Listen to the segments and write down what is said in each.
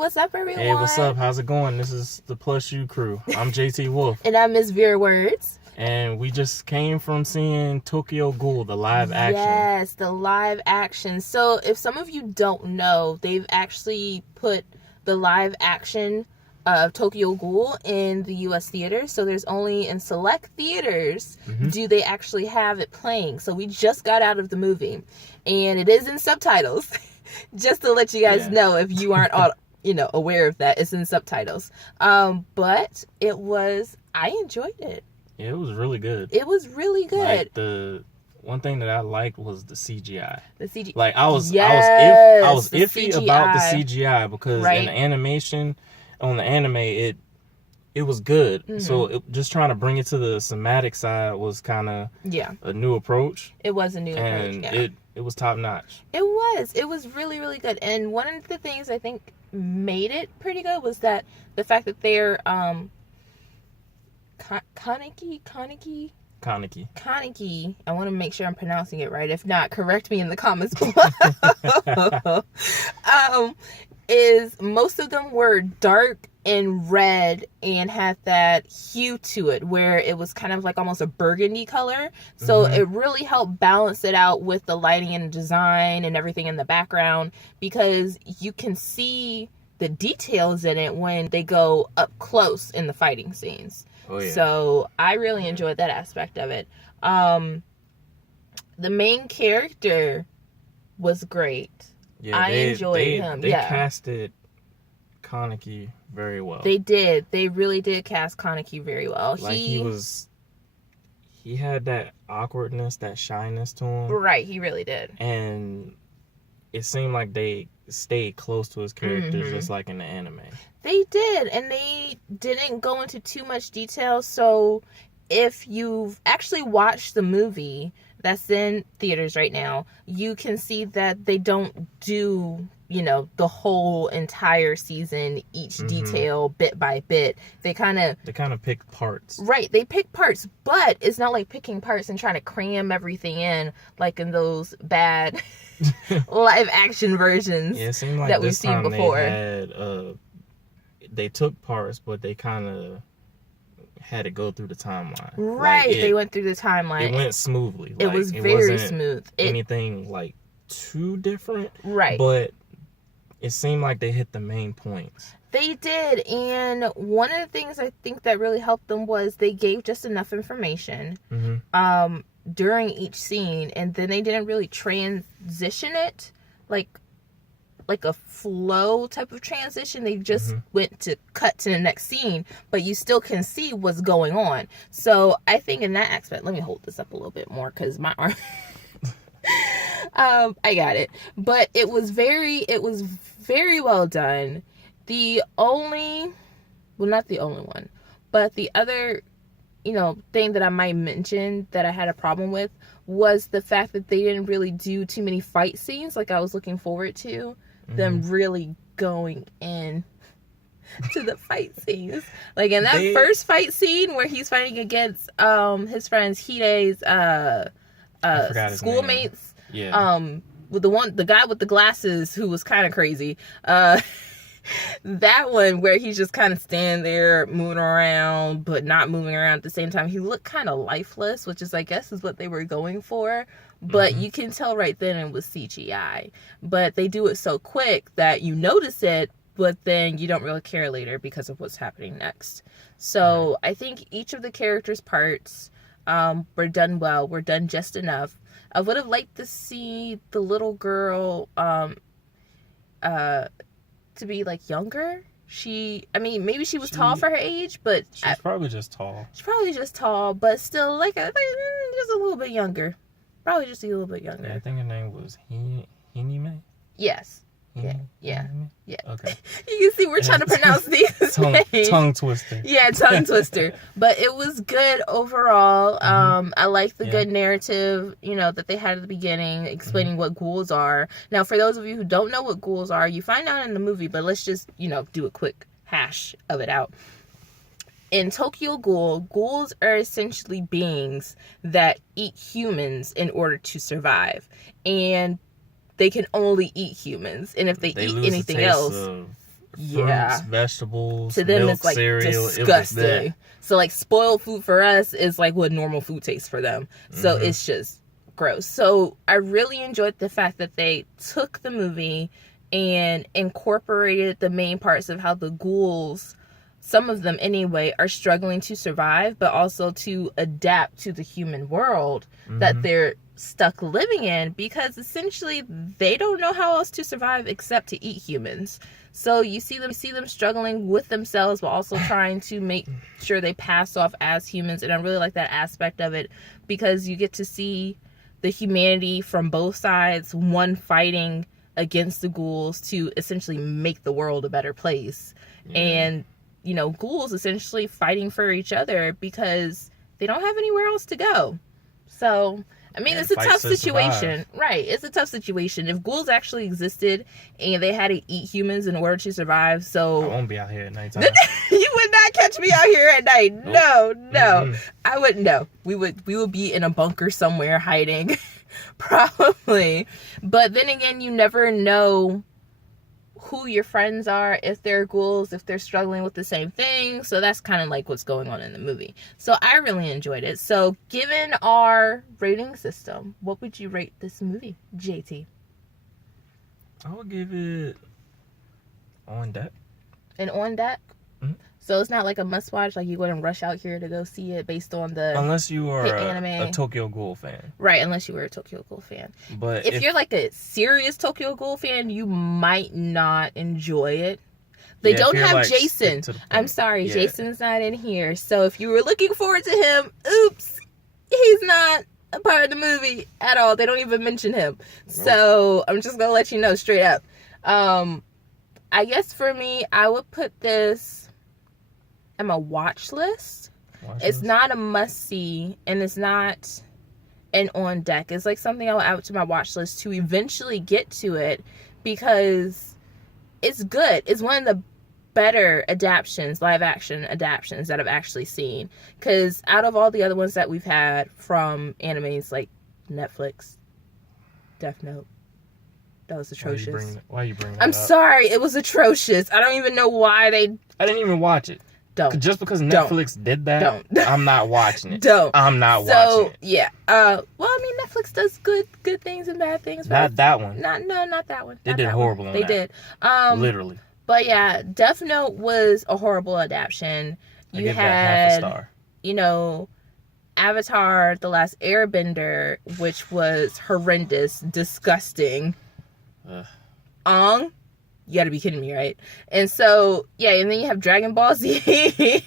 what's up, everyone? Hey, what's up? How's it going? This is the PlusU crew. I'm JT Wolf. And I'm Miss Vera Words. And we just came from seeing Tokyo Ghoul, the live action. Yes, the live action. So if some of you don't know, they've actually put the live action of Tokyo Ghoul in the U.S. theaters. So there's only in select theaters do they actually have it playing. So we just got out of the movie. And it is in subtitles. Just to let you guys know if you aren't all, aware of that. It's in subtitles. But I enjoyed it. Yeah, it was really good. It was really good. Like, the one thing that I liked was the CGI. The CGI. Like, I was iffy CGI. about the CGI because in the animation, on the anime, it was good. So just trying to bring it to the somatic side was kind of a new approach. It was a new approach, And it was top notch. It was. It was really, really good. And one of the things I think made it pretty good was that the fact that they're Kaneki. I want to make sure I'm pronouncing it right. If not, correct me in the comments below. Is most of them were dark and red and had that hue to it where it was kind of like almost a burgundy color. So it really helped balance it out with the lighting and design and everything in the background, because you can see the details in it when they go up close in the fighting scenes. Oh, yeah. So I really enjoyed that aspect of it. The main character was great. Yeah, I enjoyed him. They casted Kaneki very well. They did. They really did cast Kaneki very well. Like, he had that awkwardness, that shyness to him. Right, he really did. And it seemed like they stayed close to his character, just like in the anime. They did, and they didn't go into too much detail. So if you've actually watched the movie that's in theaters right now, you can see that they don't do, the whole entire season, each detail bit by bit. They kind of pick parts. Right, they pick parts, but it's not like picking parts and trying to cram everything in like in those bad live action versions that we've seen before. They took parts, but they kind of had to go through the timeline. Right, they went through the timeline. It went smoothly. It was very smooth. Anything like too different. Right. But it seemed like they hit the main points. They did, and one of the things I think that really helped them was they gave just enough information during each scene, and then they didn't really transition it like a flow type of transition. They just went to cut to the next scene, but you still can see what's going on. So I think in that aspect, let me hold this up a little bit more because my arm I got it. But it was very well done. Not the only one, but the other thing that I might mention that I had a problem with was the fact that they didn't really do too many fight scenes like I was looking forward to. Them really going in to the fight scenes. Like in that first fight scene where he's fighting against his friends Hide's schoolmates. Yeah. With the guy with the glasses who was kind of crazy. That one where he's just kind of standing there moving around but not moving around at the same time. He looked kind of lifeless, which is, I guess, is what they were going for. But you can tell right then it was CGI. But they do it so quick that you notice it, but then you don't really care later because of what's happening next. So I think each of the characters' parts were done well, were done just enough. I would have liked to see the little girl to be like younger. Maybe she was tall for her age, but she's probably just tall. She's probably just tall, but still just a little bit younger. Probably just a little bit younger. Yeah, I think her name was Hinime. Yes. Yeah. Okay. You can see we're trying to pronounce these names. Tongue twister. Yeah, tongue twister. But it was good overall. I like the good narrative, that they had at the beginning, explaining what ghouls are. Now, for those of you who don't know what ghouls are, you find out in the movie, but let's just, do a quick hash of it out. In Tokyo Ghoul, ghouls are essentially beings that eat humans in order to survive. And they can only eat humans. And if they eat anything else, fruits, vegetables, to them milk, it's like cereal. disgusting. So like spoiled food for us is like what normal food tastes for them. So it's just gross. So I really enjoyed the fact that they took the movie and incorporated the main parts of how the ghouls, some of them anyway, are struggling to survive, but also to adapt to the human world that they're stuck living in, because essentially they don't know how else to survive except to eat humans. So you see them struggling with themselves while also trying to make sure they pass off as humans. And I really like that aspect of it, because you get to see the humanity from both sides, one fighting against the ghouls to essentially make the world a better place. And, you know, ghouls essentially fighting for each other because they don't have anywhere else to go. So, I mean, it's a tough situation. Right. It's a tough situation. If ghouls actually existed and they had to eat humans in order to survive, so... I won't be out here at nighttime. You would not catch me out here at night. Nope. No. I wouldn't know. We would be in a bunker somewhere hiding. Probably. But then again, you never know who your friends are, if they're ghouls, if they're struggling with the same thing. So that's kind of like what's going on in the movie. So I really enjoyed it. So given our rating system, what would you rate this movie, JT? I would give it on deck. And on deck? So it's not like a must watch, like you wouldn't rush out here to go see it based on the... Unless you are a Tokyo Ghoul fan. Right, unless you were a Tokyo Ghoul fan. But if you're like a serious Tokyo Ghoul fan, you might not enjoy it. They don't have like Jason. I'm sorry, Jason's not in here. So if you were looking forward to him, oops, he's not a part of the movie at all. They don't even mention him. So I'm just going to let you know straight up. I guess for me, I would put this... I'm a watch list. It's not a must-see, and it's not an on deck. It's like something I'll add to my watch list to eventually get to it, because it's good. It's one of the better adaptions, live action adaptions that I've actually seen. Because out of all the other ones that we've had from animes like Netflix, Death Note, that was atrocious. Why are you bringing that I'm up? sorry, it was atrocious. I don't even know why they... I didn't even watch it. Don't. Just because Netflix did that, I'm not watching it. I'm not watching it. Yeah. Well, I mean, Netflix does good things and bad things. Not that one. Not that one. They did horrible on that. They did. Literally. But yeah, Death Note was a horrible adaptation. You had, half a star. You know, Avatar: The Last Airbender, which was horrendous, disgusting. You gotta be kidding me, right? And so, yeah, and then you have Dragon Ball Z.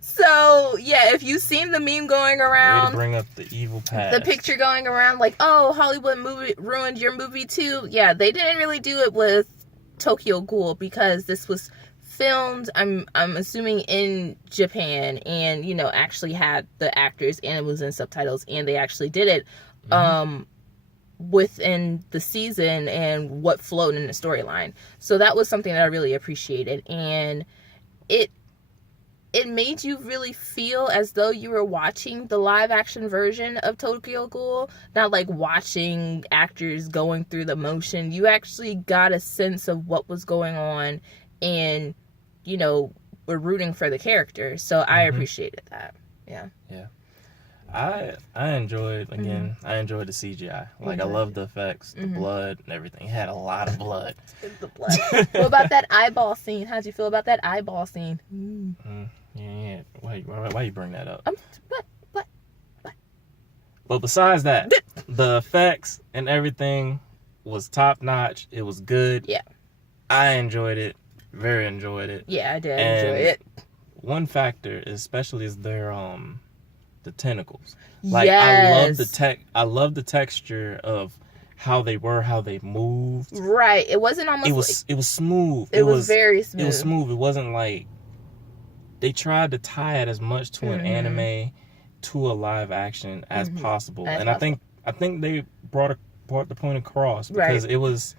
So, yeah, if you've seen the meme going around... Way to bring up the evil past. The picture going around like, oh, Hollywood movie ruined your movie too. Yeah, they didn't really do it with Tokyo Ghoul, because this was filmed, I'm assuming, in Japan, and, you know, actually had the actors, and it was in subtitles, and they actually did it. Within the season and what flowed in the storyline. So that was something that I really appreciated, and it made you really feel as though you were watching the live action version of Tokyo Ghoul, not like watching actors going through the motion. You actually got a sense of what was going on, and, you know, were rooting for the characters. So I appreciated that. Yeah. I enjoyed, again, I enjoyed the CGI. Like, I love the effects, the blood, and everything. It had a lot of blood. The blood. What about that eyeball scene? How'd you feel about that eyeball scene? Yeah. Why you bring that up? What? But besides that, the effects and everything was top-notch. It was good. Yeah. I enjoyed it. Very enjoyed it. Yeah, I did enjoy it. One factor, especially, is their, the tentacles. Like, yes. I love the texture of how they moved. Right. It wasn't almost it was smooth. It was very smooth. It was smooth. It wasn't like they tried to tie it as much to an anime, to a live action as possible. I think they brought the point across, because it was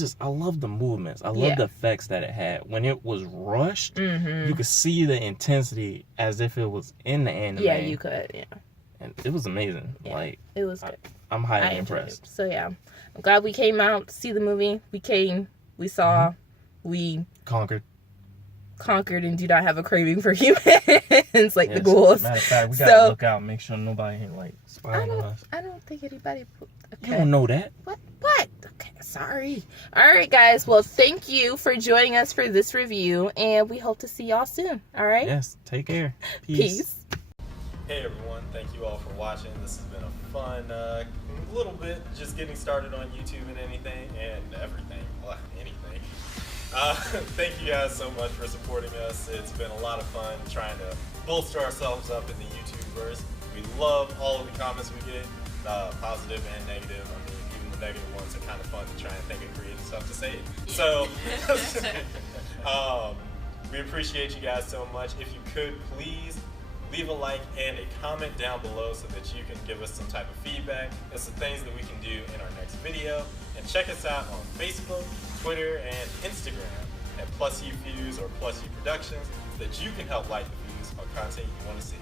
just, I love the movements. I love the effects that it had. When it was rushed, you could see the intensity as if it was in the anime. Yeah, you could, yeah. and it was amazing. Yeah, like it was good. I'm highly impressed. So yeah, I'm glad we came out to see the movie. We came, we saw, we conquered, and do not have a craving for humans like the ghouls. Matter of fact, we gotta look out, make sure nobody ain't like spying on us. I don't think anybody. Okay. You don't know that. What? Okay, sorry. All right, guys. Well, thank you for joining us for this review, and we hope to see y'all soon. All right. Yes. Take care. Peace. Hey everyone, thank you all for watching. This has been a fun little bit just getting started on YouTube and anything. Thank you guys so much for supporting us. It's been a lot of fun trying to bolster ourselves up in the YouTubeverse. We love all of the comments we get, positive and negative. I mean, even the negative ones are kind of fun to try and think of creative stuff to say. So, we appreciate you guys so much. If you could, please leave a like and a comment down below so that you can give us some type of feedback and some things that we can do in our next video. And check us out on Facebook, Twitter, and Instagram at PlusU Views or PlusU Productions so that you can help light the views on content you want to see.